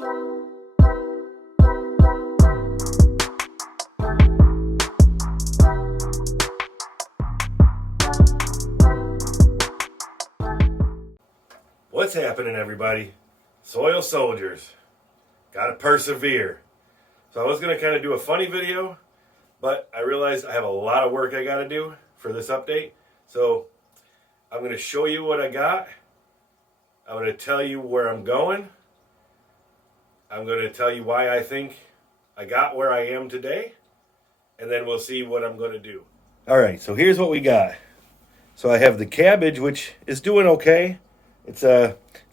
What's happening, everybody? Soil soldiers. Gotta persevere. So I was gonna kind of do a funny video, but I realized I have a lot of work I gotta do for this update. So I'm gonna show you what I got. I'm gonna tell you where I'm going. I'm gonna tell you why I think I got where I am today. And then we'll see what I'm gonna do. All right, so here's what we got. So I have the cabbage, which is doing okay. It's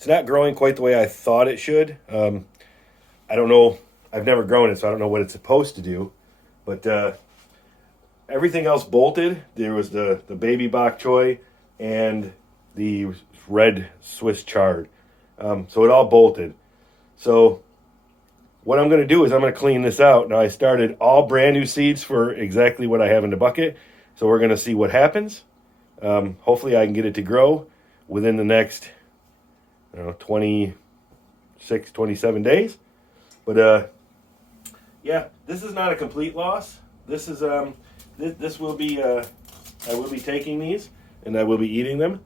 not growing quite the way I thought it should. I don't know. I've never grown it, so I don't know what it's supposed to do. But everything else bolted. There was the baby Bok Choy and the red Swiss chard. So it all bolted. So what I'm going to do is I'm going to clean this out. Now I started all brand new seeds for exactly what I have in the bucket. So we're going to see what happens. Hopefully I can get it to grow within the next 26, 27 days. But yeah, this is not a complete loss. This is this will be I will be taking these and I will be eating them.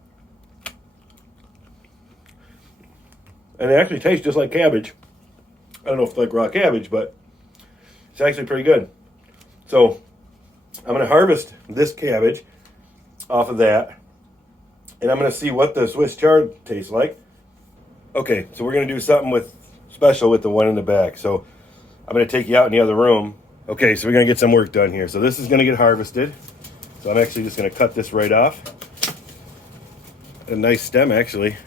And they actually taste just like cabbage. I don't know if it's like raw cabbage, but it's actually pretty good. So I'm going to harvest this cabbage off of that, and I'm going to see what the Swiss chard tastes like. Okay, so we're going to do something special with the one in the back. So I'm going to take you out in the other room. Okay, so we're going to get some work done here. So this is going to get harvested. So I'm actually just going to cut this right off. A nice stem, actually.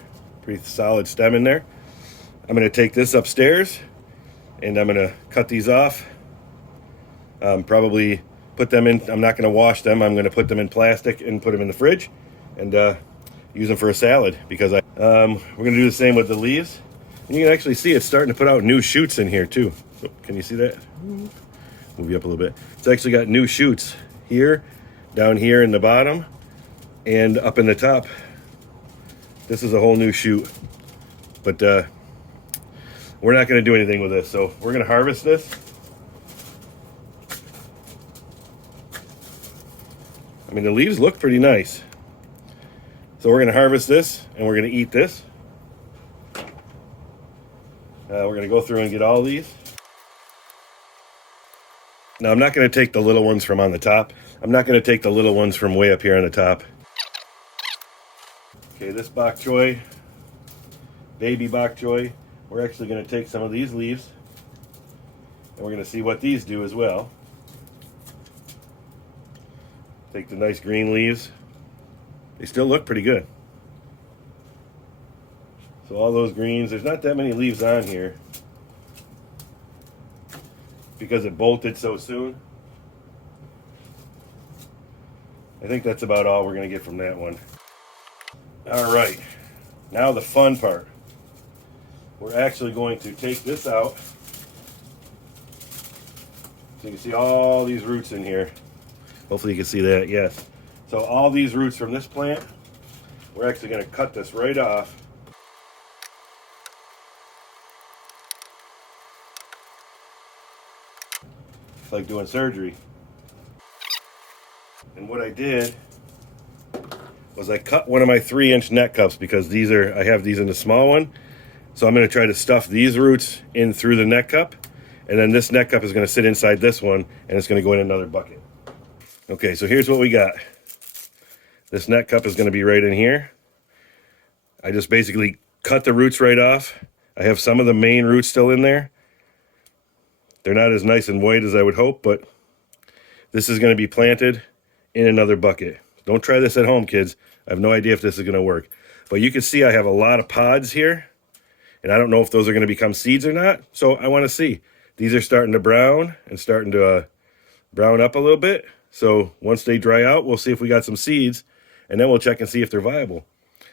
Pretty solid stem in there. I'm going to take this upstairs, and I'm going to cut these off. Probably put them in. I'm not going to wash them. I'm going to put them in plastic and put them in the fridge and use them for a salad, because we're going to do the same with the leaves. And you can actually see it's starting to put out new shoots in here too. So, can you see that? Move you up a little bit. It's actually got new shoots here, down here in the bottom, and up in the top. This is a whole new shoot. But we're not going to do anything with this. So we're going to harvest this. I mean, the leaves look pretty nice. So we're going to harvest this, and we're going to eat this. We're going to go through and get all these. Now, I'm not going to take the little ones from on the top. I'm not going to take the little ones from way up here on the top. Okay, this Bok Choy, baby Bok Choy, we're actually going to take some of these leaves, and we're going to see what these do as well. Take the nice green leaves. They still look pretty good. So all those greens, there's not that many leaves on here because it bolted so soon. I think that's about all we're going to get from that one. All right, now the fun part. We're actually going to take this out. So you can see all these roots in here. Hopefully you can see that, yes. So all these roots from this plant, we're actually going to cut this right off. It's like doing surgery. And what I did was I cut one of my 3-inch net cups, because I have these in the small one. So I'm going to try to stuff these roots in through the net cup, and then this net cup is going to sit inside this one, and it's going to go in another bucket. Okay, so here's what we got. This net cup is going to be right in here. I just basically cut the roots right off. I have some of the main roots still in there. They're not as nice and white as I would hope, but this is going to be planted in another bucket. Don't try this at home, kids. I have no idea if this is going to work. But you can see I have a lot of pods here, and I don't know if those are going to become seeds or not. So I want to see. These are starting to brown and starting to brown up a little bit. So once they dry out, we'll see if we got some seeds, and then we'll check and see if they're viable.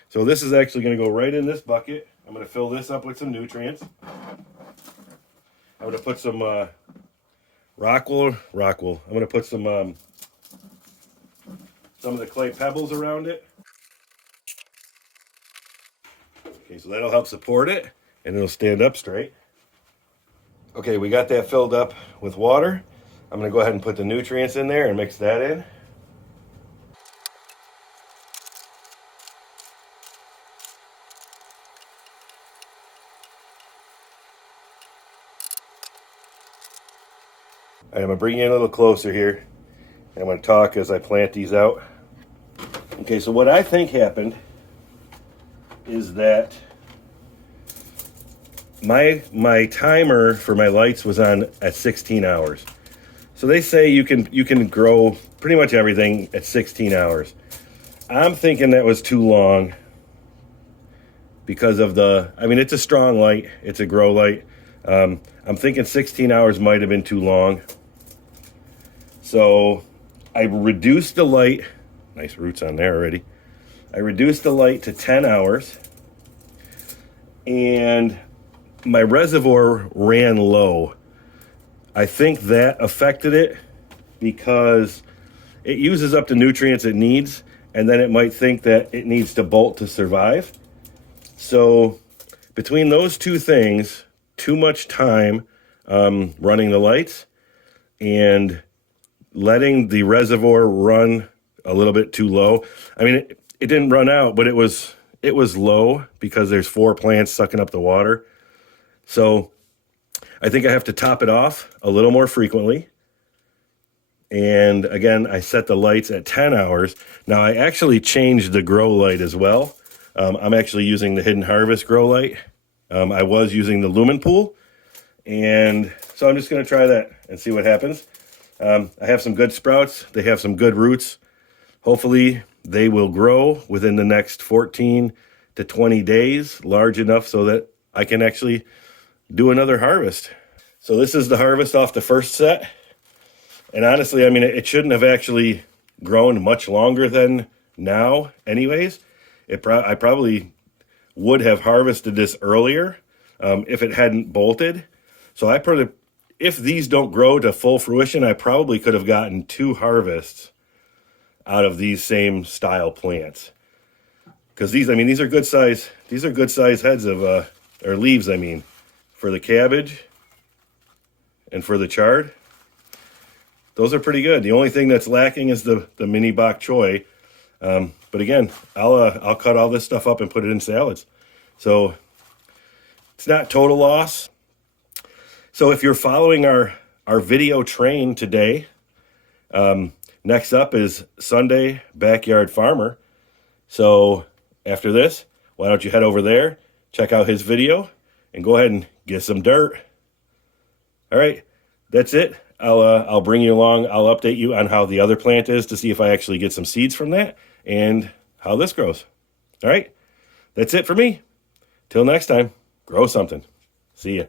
So this is actually going to go right in this bucket. I'm going to fill this up with some nutrients. I'm going to put some Rockwool. I'm going to put some of the clay pebbles around it. Okay, so that'll help support it, and it'll stand up straight. Okay, we got that filled up with water. I'm going to go ahead and put the nutrients in there and mix that in. All right, I'm going to bring you in a little closer here. And I'm going to talk as I plant these out. Okay, so what I think happened is that my timer for my lights was on at 16 hours. So they say you can grow pretty much everything at 16 hours. I'm thinking that was too long because of it's a strong light. It's a grow light. I'm thinking 16 hours might have been too long. So I reduced the light. Nice roots on there already. I reduced the light to 10 hours. And my reservoir ran low. I think that affected it because it uses up the nutrients it needs, and then it might think that it needs to bolt to survive. So between those two things, too much time running the lights and letting the reservoir run a little bit too low. I mean, it didn't run out, but it was low because there's 4 plants sucking up the water. So I think I have to top it off a little more frequently. And again, I set the lights at 10 hours. Now I actually changed the grow light as well. I'm actually using the Hidden Harvest grow light. I was using the Lumen Pool. And so I'm just going to try that and see what happens. I have some good sprouts. They have some good roots. Hopefully they will grow within the next 14 to 20 days, large enough so that I can actually do another harvest. So this is the harvest off the first set. And honestly, I mean, it shouldn't have actually grown much longer than now anyways. I probably would have harvested this earlier if it hadn't bolted. So if these don't grow to full fruition, I probably could have gotten 2 harvests out of these same style plants. Because these are good size heads of, or leaves, for the cabbage and for the chard. Those are pretty good. The only thing that's lacking is the mini Bok Choy. But again, I'll cut all this stuff up and put it in salads. So it's not total loss. So if you're following our video train today, next up is Sunday Backyard Farmer. So after this, why don't you head over there, check out his video, and go ahead and get some dirt. All right, that's it. I'll bring you along. I'll update you on how the other plant is to see if I actually get some seeds from that and how this grows. All right, that's it for me. Till next time, grow something. See ya.